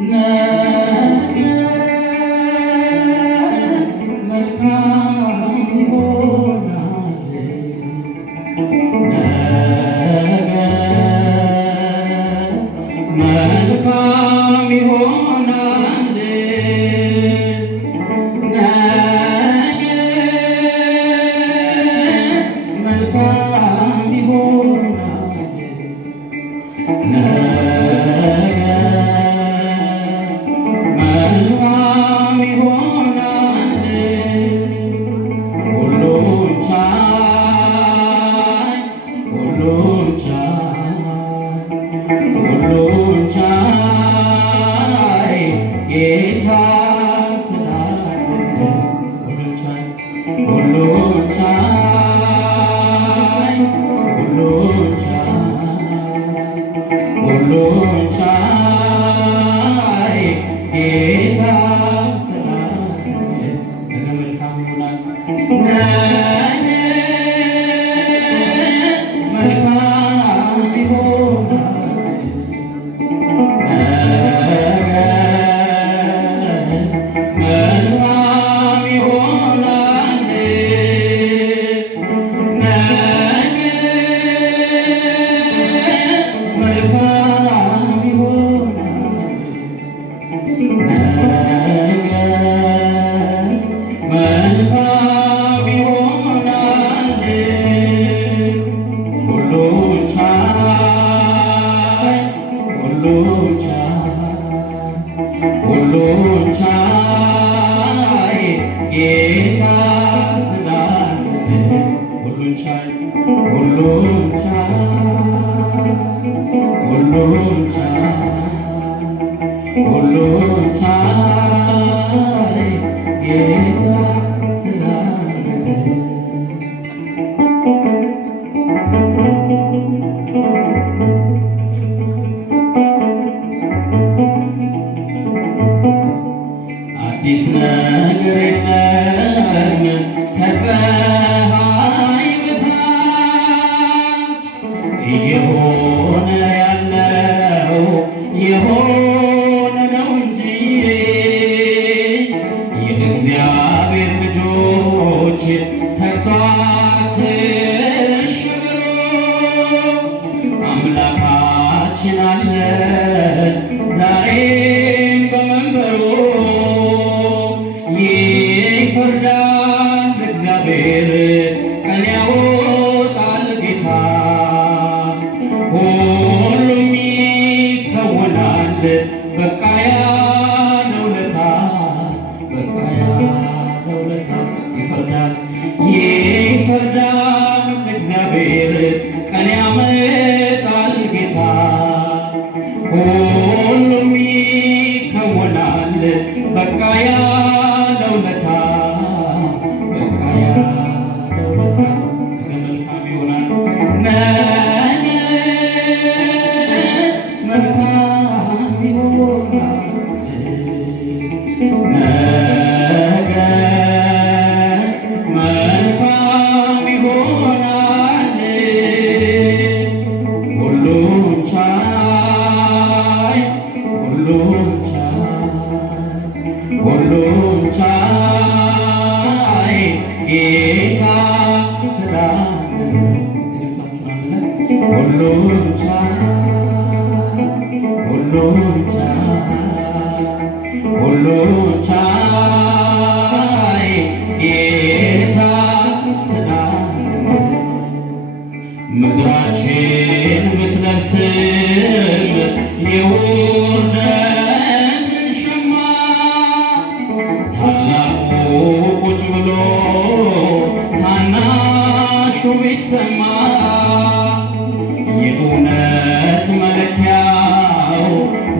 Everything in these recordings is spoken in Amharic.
ነገ መልካም ይሆናል። ነገ መልካም ይሆናል። ነገ መልካም ይሆናል። ነገ መልካም ይሆናል። ሁሉን ቻይ ሁሉን ቻይ ሁሉን ቻይ ጌታ ስላለ ሁሉን ቻይ ሁሉን ቻይ ሁሉን ቻይ ሁሉን ቻይ ጌታ ስላለ ነገ መልካም ይሆናል። ነገ መልካም ይሆናል። ነገ መልካም ይሆናል። ነገ መልካም ይሆናል። ነገ መልካም ይሆናል። ሁሉን ቻይ ሁሉን ቻይ ሁሉን ቻይ ጌታ ስላለ ሁሉን ቻይ ሁሉን ቻይ ሁሉን ቻይ ሁሉን ቻይ ጌታ ስላለ አዲስ ነገር የለም ከፀሐይ በታች እየሆነ ያለው የሆነ ነው እንጂ የእግዚአብሔር ልጆች ከቶ አትሸበሩ። አምላካችን አለ ዛሬም በመንበሩ ይፈርዳል እግዚአብሔር ቀን ያወጣል ጌታ ሁሉም ይከወናል በቃ ያለው ለታ በቃ ያለው ለታ ይፈርዳል ይፈርዳል እግዚአብሔር ቀን ያመጣል ጌታ ሁሉም ይከወናል በቃ ያለው ለታ በቃ ያለው ለታ ነገ መልካም ይሆናል። ነገ መልካም ይሆናል። ነገ መልካም ይሆናል። ሁሉን ቻይ ሁሉን ቻይ ሁሉን ቻይ ጌታ ስላለ ሁሉን ቻይ ሁሉን ቻይ ሁሉን ቻይ ጌታ ስላለ ምድራችን ብትለብስም የውርደትን ሸማ ታላቁ ቁጭ ብሎ ታናሹ ቢሰማ የእውነት መለኪያው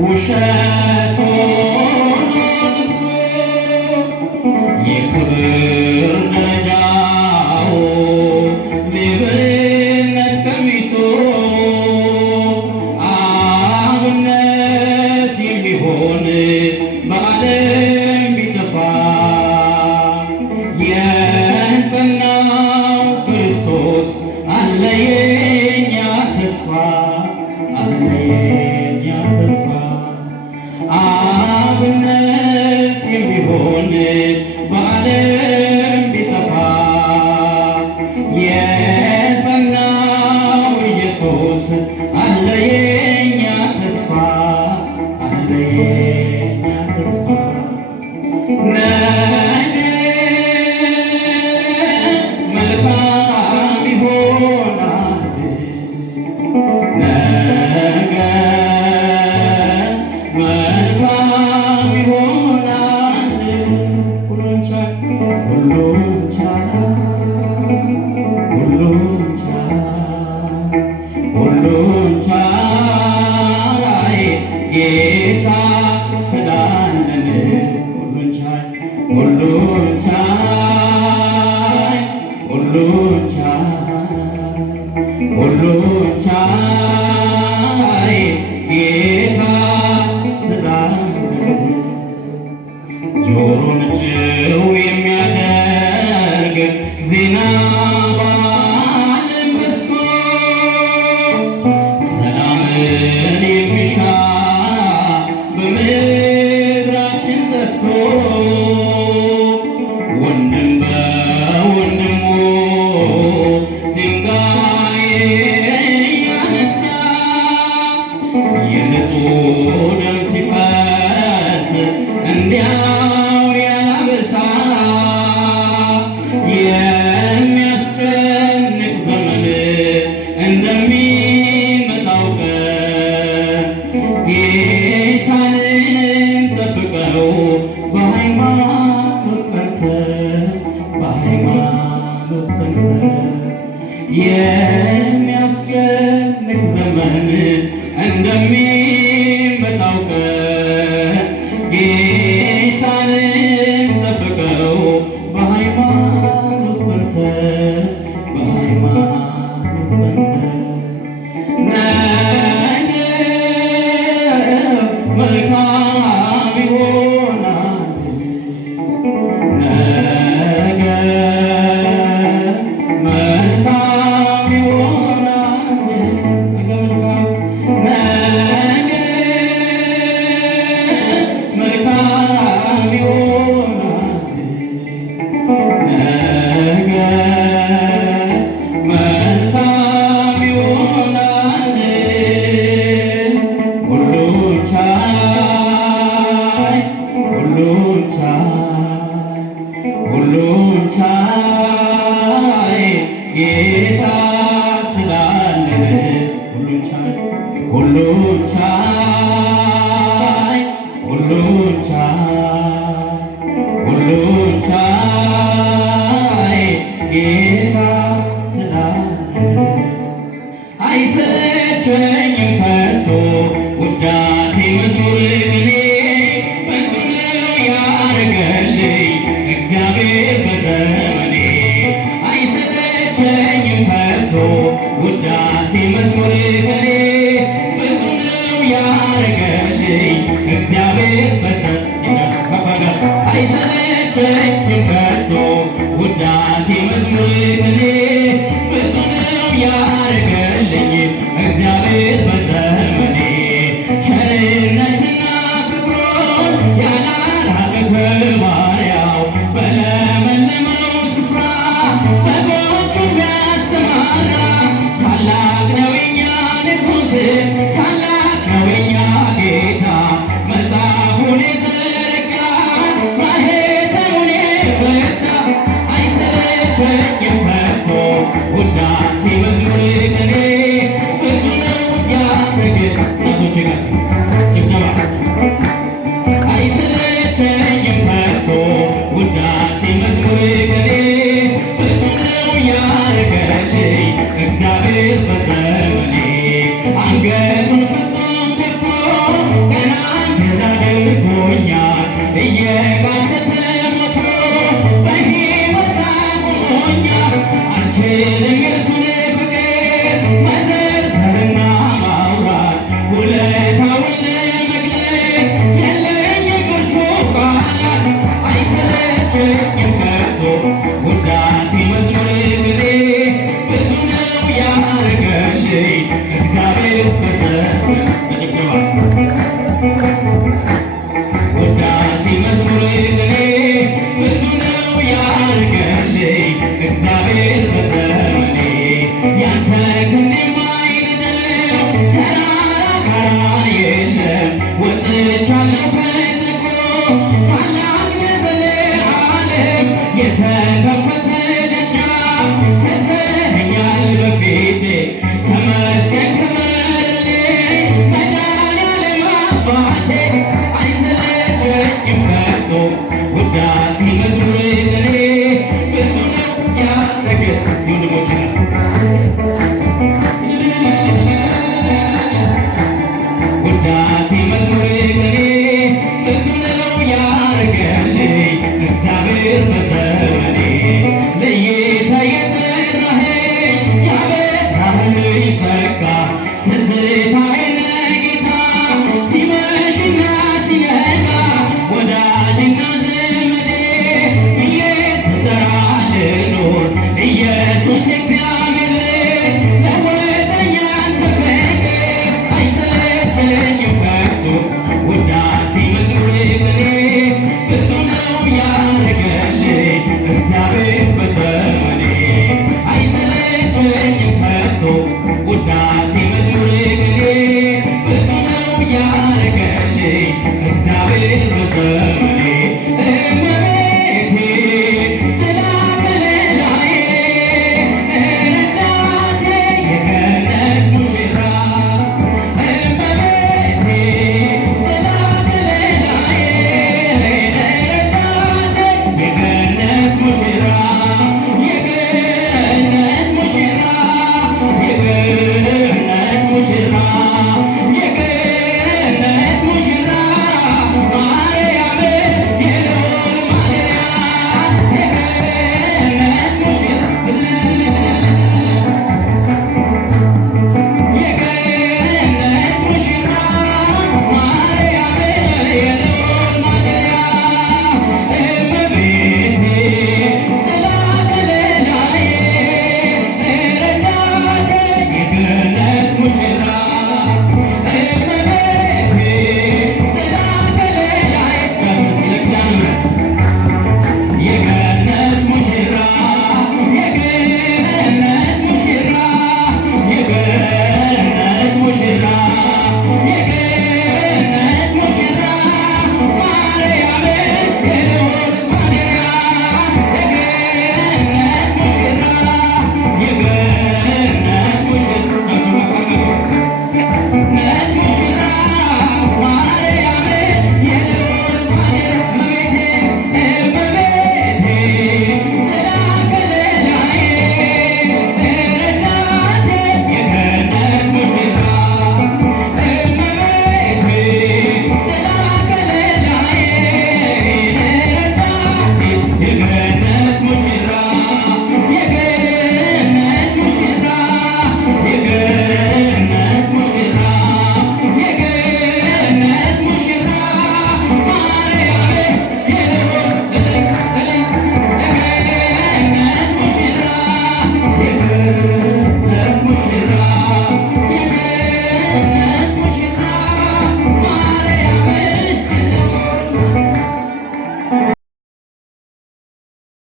ውሸት ሆኖ ልብሱ የክብር ደረጃው ሌብነት ቀሚሱ አብነት የሚሆን በዓለም ቢጠፋ የጸናው ክርስቶስ አለ የኛ ተስፋ አለ የኛ ተስፋ አብነት የሚሆን በዓለም ቢጠፋ የጸናው ኢየሱስ አለ የኛ ተስፋ አለ የኛ ተስፋ ነገ መልካም ይሆናል ነገ መልካም ይሆናል ሁሉን ቻይ ሁሉን ቻይ ሁሉን ቻይ ሁሉን ቻይ ጌታ ስላለን ሁሉን ቻይ ሁሉን ቻይ ሁሉን ቻይ ሁሉን ቻይ ጌታ ስላለን ጆሮን ጭው የሚያደርግ ዜና በዓለም በዝቶ ሰላምን የሚሻ በምድራችን ጠፍቶ ወንድም በወንድሙ ድንጋይ ያነሳ የንጹሕ ደም ሲፈስ እንዲያው ያላበሳ የሚያስጨንቅ ዘመን እንደሚመጣው ቀን ጌታን ጠብቀው በሃይማኖት ጸንተን በሃይማኖት ጸንተን የሚያስጨንቅ ዘመን እንደሚመጣው ቀን ጌታን ጠብቀው በሃይማኖት ጸንተን በሃይማኖት ጸንተን ነገ መልካም ይሆናል ነገ መልካም ይሆናል ነገ መልካም ይሆናል ነገ መልካም ይሆናል ሁሉን ቻይ ሁሉን ቻይ ሁሉን ቻይ ጌታ ስላለን ሁሉን ቻይ ሁሉን ቻይ ሁሉን ቻይ ሁሉን ቻይ ጌታ ስላለን አይሰለቸኝም ከቶ ውዳሴ መዝሙር ቅኔ ብዙ ነው ያረገልኝ እግዚአብሔር በዘመኔ አይሰለቸኝም ከቶ ውዳሴ መዝሙር ቅኔ ብዙ ነው ያረገልኝ እግዚአብሔር በዘመኔ አይሰለቸኝም ከቶ ውዳሴ መዝሙር ቅኔ ብዙ ነው ያረገልኝ እግዚአብሔር በዘመኔ ቸርነትና ፍቅሩን ያላራቀቀ ባሪያው በለመለመው ስፍራ በጎቹን ቢያሰማራ ታላቅ ነው የኛ ንጉሥ ታላቅ ነው የኛ ጌታ መጽሐፉን የዘረጋ ማኅተሙን የፈታ አይሰለቸኝም ከቶ ውዳሴ መዝሙር ቅኔ ብዙ ነው ያረገልኝ እናቶቼ ጋር ጭብጨባ አይሰለቸኝም ከቶ ከንቱ